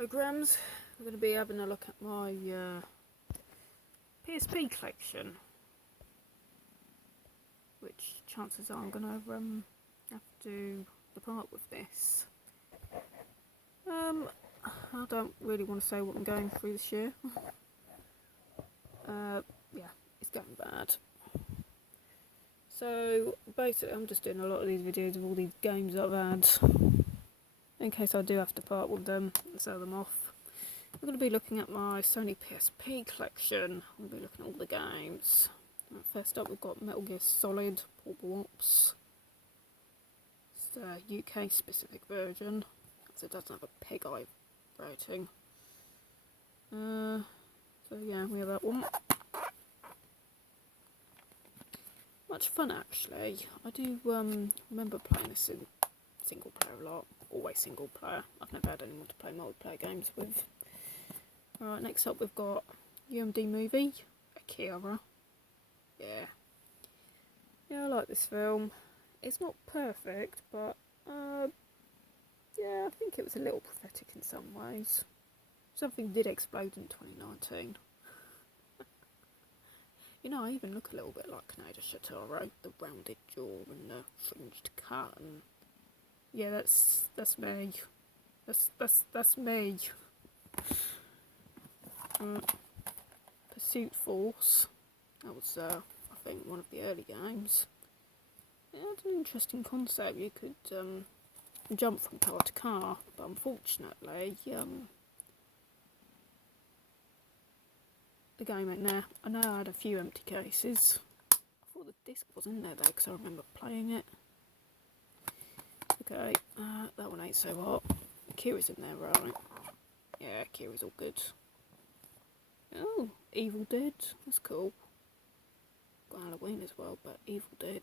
programs. We're going to be having a look at my PSP collection, which chances are I'm going to have to depart with this. I don't really want to say what I'm going through this year. Yeah, it's going bad. So basically I'm just doing a lot of these videos of all these games I've had, in case I do have to part with them and sell them off. We're going to be looking at my Sony PSP collection. We'll be looking at all the games. First up we've got Metal Gear Solid Portable Ops. It's the UK specific version, so it doesn't have a pig eye rating. So yeah, we have that one. Much fun actually. I do remember playing this in single player a lot. Always single player. I've never had anyone to play multiplayer games with. Alright, next up we've got Umd Movie Akira. Yeah, I like this film. It's not perfect, but yeah, I think it was a little pathetic in some ways. Something did explode in 2019. You know, I even look a little bit like Kaneda Shitaro, the rounded jaw and the fringed cut. And yeah, that's me. That's me. Pursuit Force. That was, I think, one of the early games. Yeah, it's an interesting concept. You could jump from car to car, but unfortunately, the game ain't there. I know I had a few empty cases. I thought the disc was in there though, because I remember playing it. Okay, that one ain't so hot. Akira's in there, right? Yeah, Akira's all good. Oh, Evil Dead. That's cool. Got Halloween as well, but Evil Dead.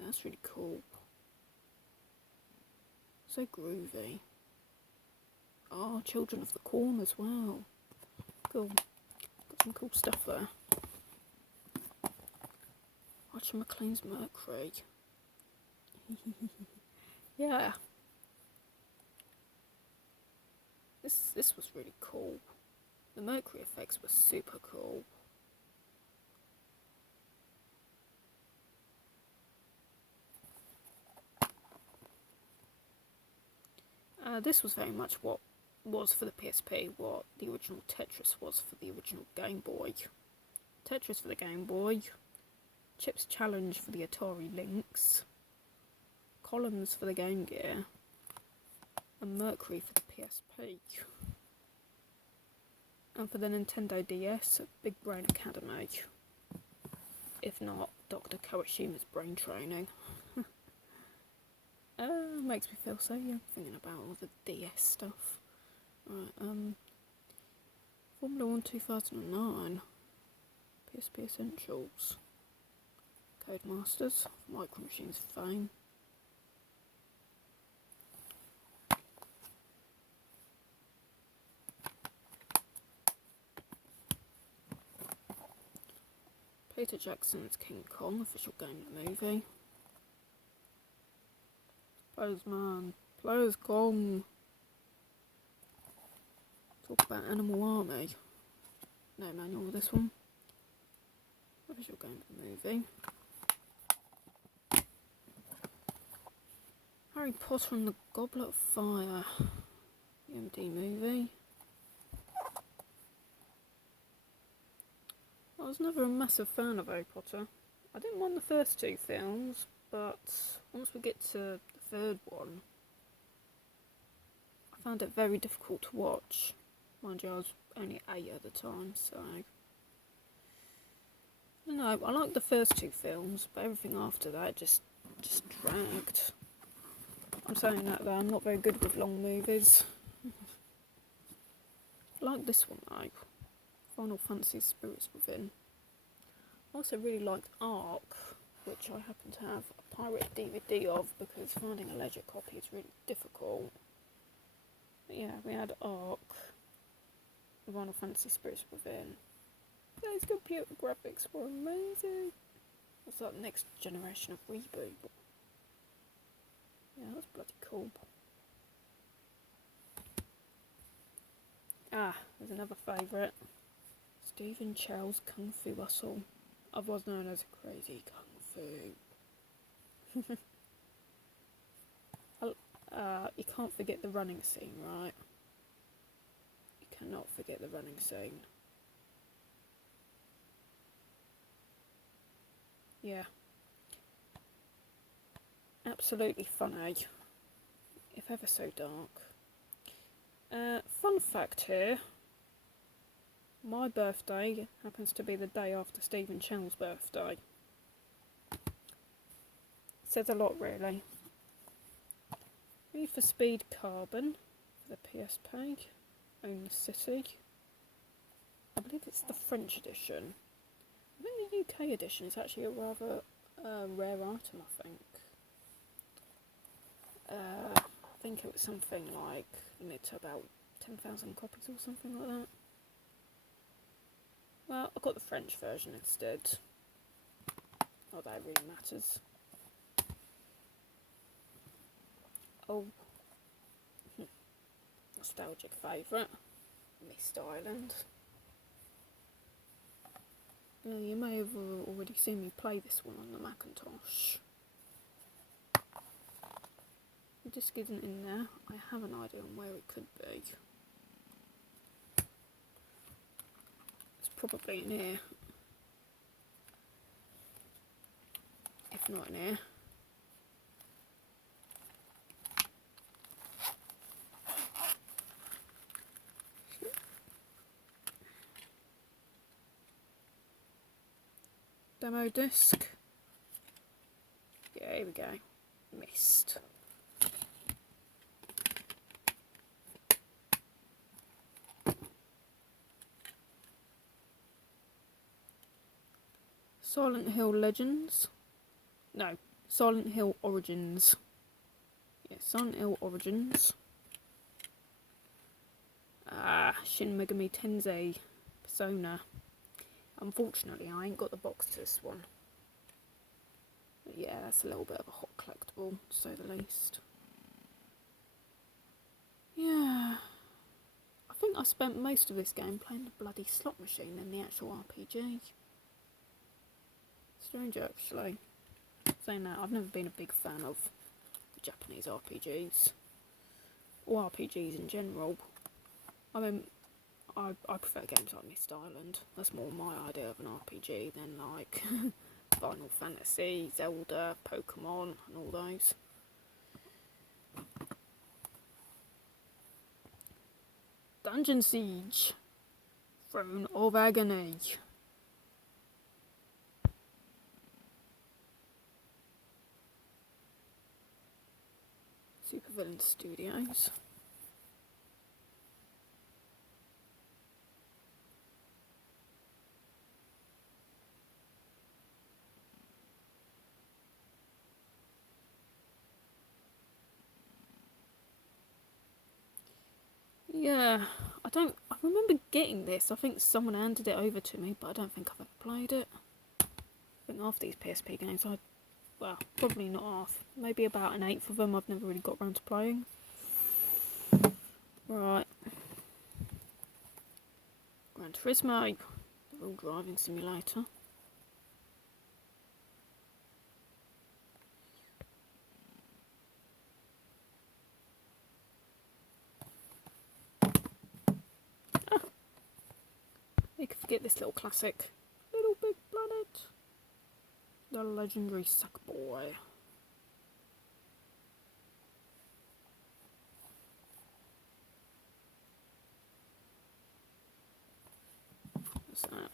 That's really cool. So groovy. Oh, Children of the Corn as well. Cool. Got some cool stuff there. Archer McLean's Mercury. Yeah. This was really cool. The Mercury effects were super cool. This was very much what was for the PSP, what the original Tetris was for the original Game Boy. Tetris for the Game Boy, Chip's Challenge for the Atari Lynx, Columns for the Game Gear, and Mercury for the PSP. And for the Nintendo DS, Big Brain Academy. If not, Dr. Kawashima's Brain Training. Makes me feel so young thinking about all the DS stuff. Right, Formula 1 2009, PSP Essentials, Codemasters, Micro Machines fame. Peter Jackson's King Kong, official game of the movie. Players Man, Players Kong. Talk about Animal Army. No manual with this one. Official game of the movie. Harry Potter and the Goblet of Fire. UMD movie. I was never a massive fan of Harry Potter. I didn't mind the first two films, but once we get to the third one, I found it very difficult to watch. Mind you, I was only 8 at the time, so I don't know. I liked the first two films, but everything after that just dragged. I'm saying that though, I'm not very good with long movies. I like this one though. Final Fantasy Spirits Within. I also really liked Ark, which I happen to have a pirate DVD of because finding a ledger copy is really difficult. But yeah, we had Ark, Final Fantasy Spirits Within. Those computer graphics were amazing. What's that next generation of reboot? Yeah, that's bloody cool. There's another favourite. Stephen Chow's Kung Fu Hustle, otherwise known as Crazy Kung Fu. You can't forget the running scene, right? You cannot forget the running scene. Yeah. Absolutely funny, if ever so dark. Fun fact here. My birthday happens to be the day after Stephen Chow's birthday. Says a lot, really. Need for Speed Carbon for the PSP. Own the City. I believe it's the French edition. I think the UK edition is actually a rather rare item, I think. I think it was something like limited to about 10,000 copies or something like that. Well, I got the French version instead. Not that it really matters. Oh, nostalgic favourite, Mist Island. Now, you may have already seen me play this one on the Macintosh. The disc isn't in there. I have an idea on where it could be. It's probably in here. If not in here. Demo disc. Yeah, here we go. Mist. Silent Hill Legends. No, Silent Hill Origins. Yeah, Silent Hill Origins. Shin Megami Tensei Persona. Unfortunately, I ain't got the box to this one. But yeah, that's a little bit of a hot collectible, to say the least. Yeah. I think I spent most of this game playing the bloody slot machine than the actual RPG. Strange, actually. Saying that, I've never been a big fan of the Japanese RPGs. Or RPGs in general. I mean, I prefer games like Mist Island. That's more my idea of an RPG than like Final Fantasy, Zelda, Pokemon and all those. Dungeon Siege. Throne of Agony. Supervillain Studios. Yeah, I remember getting this. I think someone handed it over to me, but I don't think I've ever played it. I think half these PSP games, well, probably not half. Maybe about an eighth of them I've never really got around to playing. Right. Gran Turismo, the real driving simulator. You could forget this little classic. Little Big Planet. The legendary Sackboy. What's that?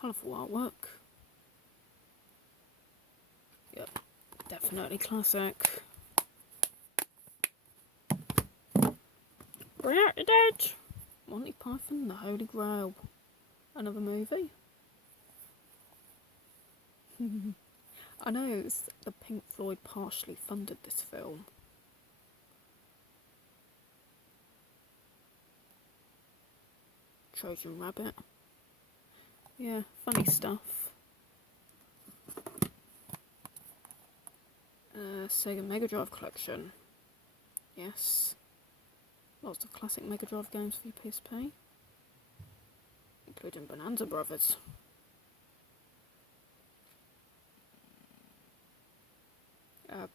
Colourful artwork. Yep, definitely classic. Bring out the dead! Monty Python, the Holy Grail. Another movie? I know the Pink Floyd partially funded this film. Trojan Rabbit. Yeah, funny stuff. Sega Mega Drive collection. Yes. Lots of classic Mega Drive games for your PSP, including Bonanza Brothers.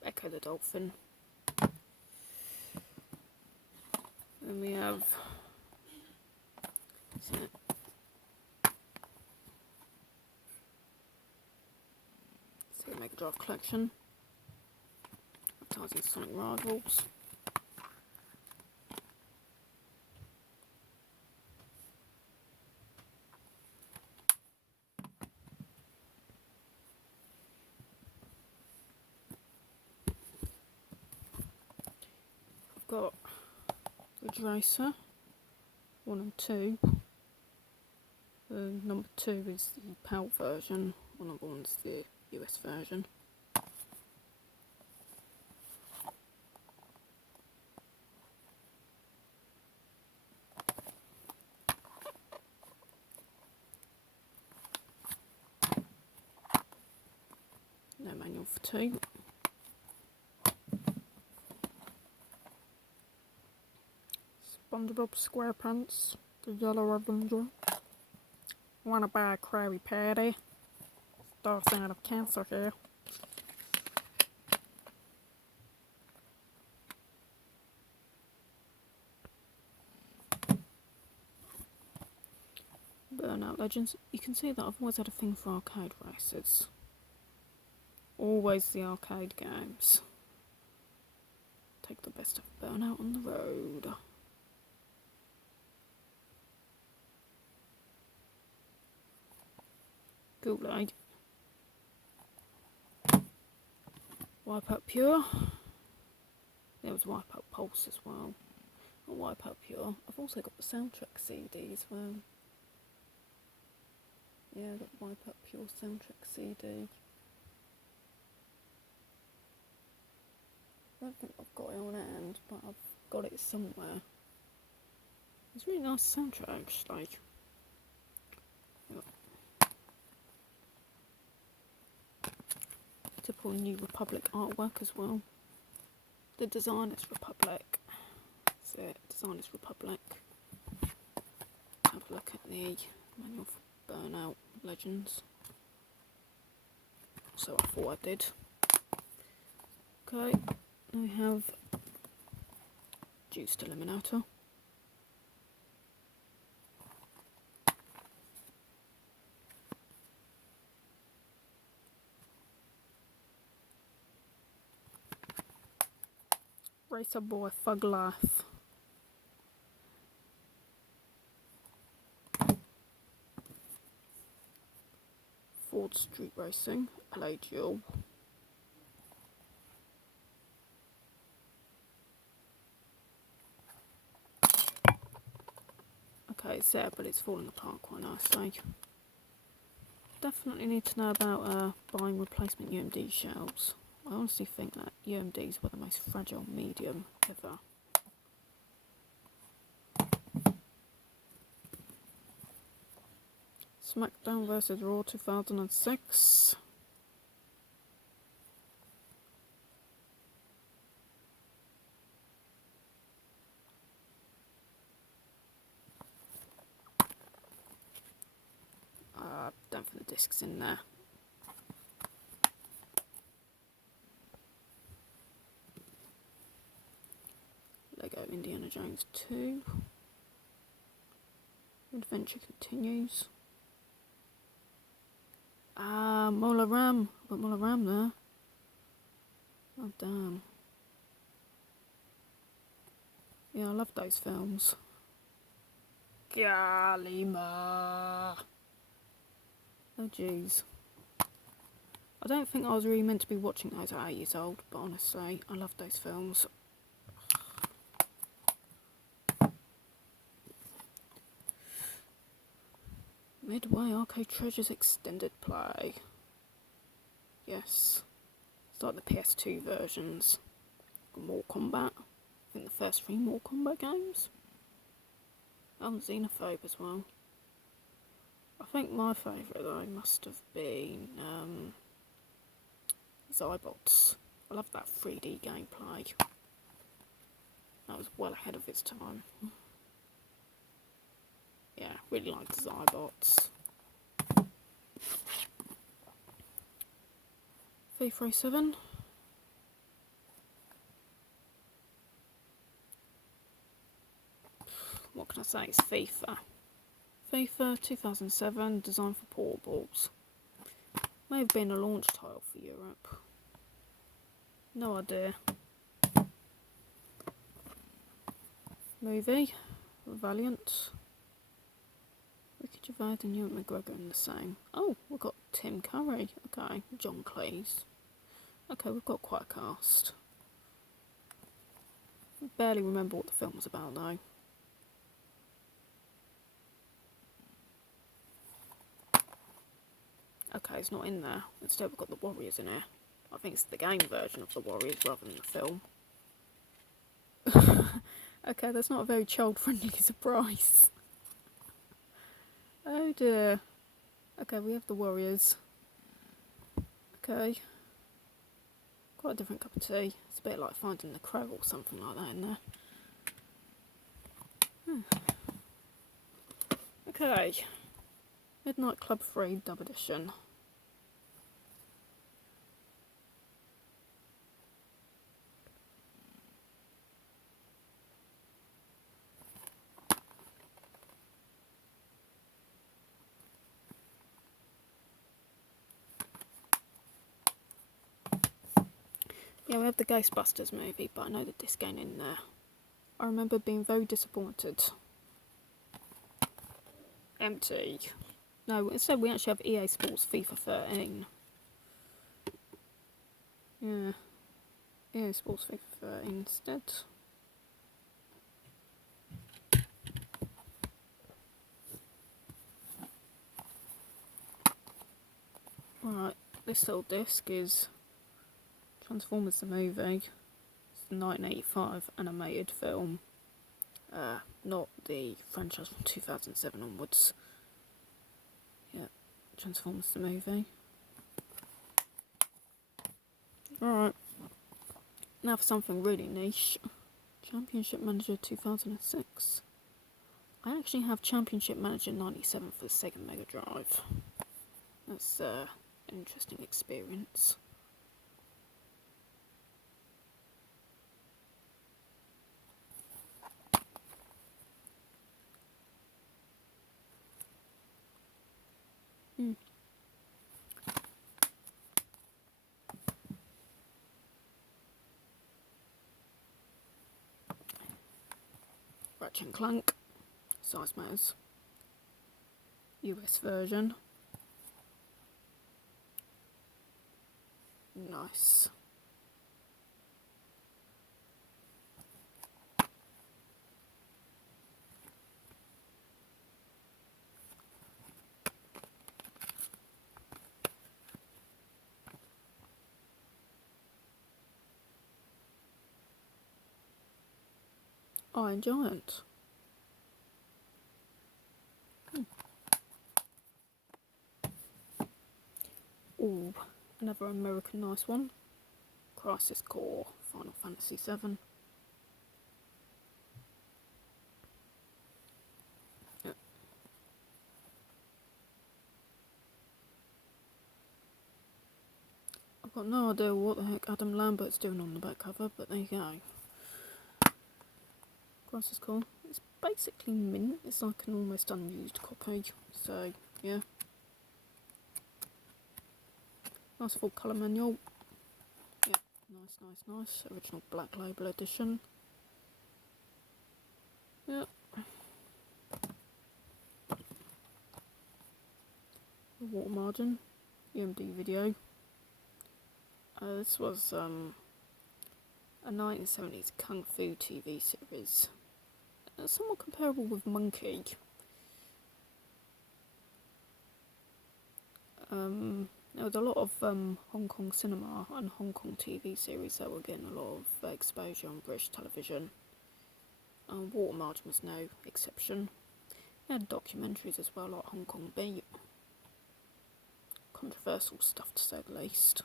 Echo the Dolphin. Then we have Sega Mega Drive collection. Advertising Sonic Rivals. I've got Ridge Racer 1 and 2. Number 2 is the PAL version, or number 1 is the US version. No manual for 2. SpongeBob SquarePants, the Yellow Avenger. Wanna buy a Krabby Patty? Starts out of cancer here. Burnout Legends. You can see that I've always had a thing for arcade races. Always the arcade games. Take the best of Burnout on the road. Gulag. Wipeout Pure. There was Wipeout Pulse as well. Or Wipeout Pure. I've also got the soundtrack CD as well. Yeah, I've got the Wipeout Pure soundtrack CD. I don't think I've got it on hand, but I've got it somewhere. It's a really nice soundtrack, actually. Typical New Republic artwork as well. The Designers Republic. That's it, Designers Republic. Have a look at the manual for Burnout Legends. So I thought I did. Okay, we have Juiced Eliminator. Racer Boy Thug Life. Ford Street Racing, LA Duel. Okay, it's there, but it's falling apart quite nicely. Definitely need to know about buying replacement UMD shells. I honestly think that UMDs were the most fragile medium ever. Smackdown vs Raw 2006. Don't think the disc's in there. Lego Indiana Jones 2. Adventure continues. Mola Ram. Got Mola Ram there. Oh damn. Yeah, I love those films. Galima. Oh jeez. I don't think I was really meant to be watching those at 8 years old, but honestly, I love those films. Midway Arcade Treasures Extended Play. Yes. It's like the PS2 versions. More Kombat. I think the first 3 More Kombat games. Oh, and Xenophobe as well. I think my favourite though must have been Zybots. I love that 3D gameplay. That was well ahead of its time. Yeah, really liked Zybots. FIFA 7. What can I say? It's FIFA. FIFA 2007, designed for portables. May have been a launch title for Europe. No idea. Movie, Valiant. Ricky Gervais and Ewan McGregor in the same. Oh, we've got Tim Curry. Okay, John Cleese. Okay, we've got quite a cast. Barely remember what the film was about though. Okay, it's not in there. Instead we've got the Warriors in here. I think it's the game version of the Warriors rather than the film. Okay, that's not a very child-friendly surprise. Oh dear. Okay, we have the Warriors. Okay. Quite a different cup of tea. It's a bit like Finding the Crow or something like that in there. Okay. Midnight Club 3 Dub Edition. Yeah, we have the Ghostbusters movie, but I know the disc ain't in there. I remember being very disappointed. Empty. No, instead we actually have EA Sports FIFA 13. Yeah. EA Sports FIFA 13 instead. Right, this little disc is Transformers the movie. It's the 1985 animated film. Not the franchise from 2007 onwards. Yeah, Transformers the movie. Alright, now for something really niche. Championship Manager 2006. I actually have Championship Manager 97 for the Sega Mega Drive. That's an interesting experience. Ratchet and Clank, size matters. US version. Nice. Iron Giant. Ooh, another American nice one. Crisis Core, Final Fantasy VII. Yep. I've got no idea what the heck Adam Lambert's doing on the back cover, but there you go. Crisis Core. It's basically mint. It's like an almost unused copy, so yeah. Nice full colour manual. Yep, nice. Original Black Label edition. Yep. The water margin. Umd video. This was a 1970s Kung Fu TV series. Somewhat comparable with Monkey. There was a lot of Hong Kong cinema and Hong Kong TV series that were getting a lot of exposure on British television. Water Margin was no exception. They had documentaries as well, like Hong Kong Beat. controversial stuff to say the least.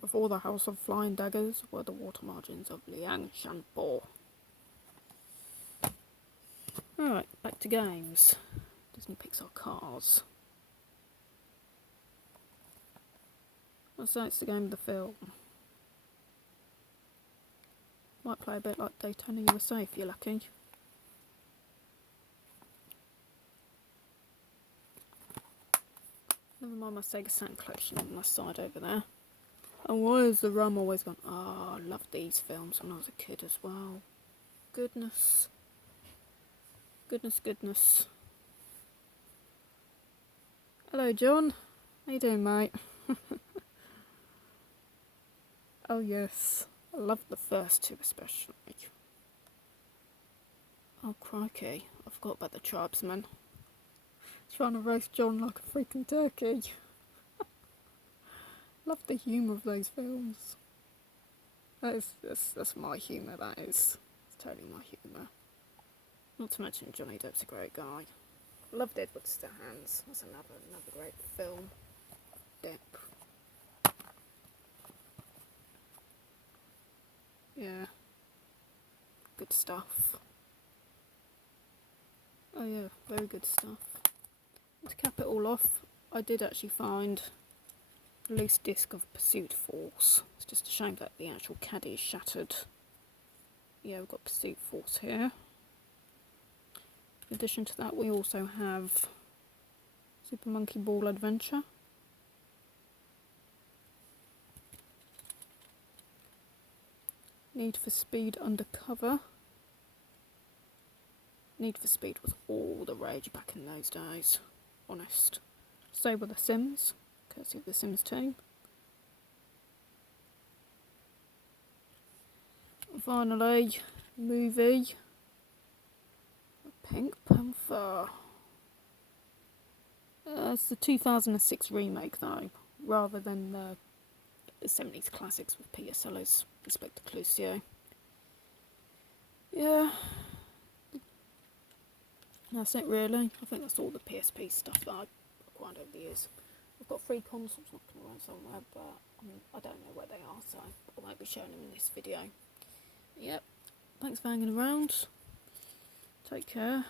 Before the House of Flying Daggers were the water margins of Liang Shanpo. Alright, back to games. Disney Pixar Cars. I'll say it's the game of the film. Might play a bit like Daytona USA if you're lucky. Never mind my Sega Saturn collection on my side over there. And why has the rum always gone, oh, I loved these films when I was a kid as well. Goodness. Goodness. Hello, John. How you doing, mate? Oh, yes. I loved the first two especially. Oh, crikey. I forgot about the tribesmen. Trying to roast John like a freaking turkey. Love the humour of those films. That's my humour, that is. It's totally my humour. Not to mention Johnny Depp's a great guy. Loved Edward Scissorhands. That's another great film. Depp. Yeah. Good stuff. Oh yeah, very good stuff. To cap it all off, I did actually find a loose disc of Pursuit Force. It's just a shame that the actual caddy is shattered. Yeah, we've got Pursuit Force here. In addition to that, we also have Super Monkey Ball Adventure. Need for Speed Undercover. Need for Speed was all the rage back in those days. Honest. So were The Sims, courtesy of The Sims 2. And finally, movie Pink Panther. It's the 2006 remake though, rather than the 70s classics with Peter Sellers, Inspector Clouseau. Yeah. That's it really. I think that's all the PSP stuff that I've acquired over the years. I've got 3 consoles knocked around somewhere, but I don't know where they are, so I won't be showing them in this video. Yep. Thanks for hanging around. Take care.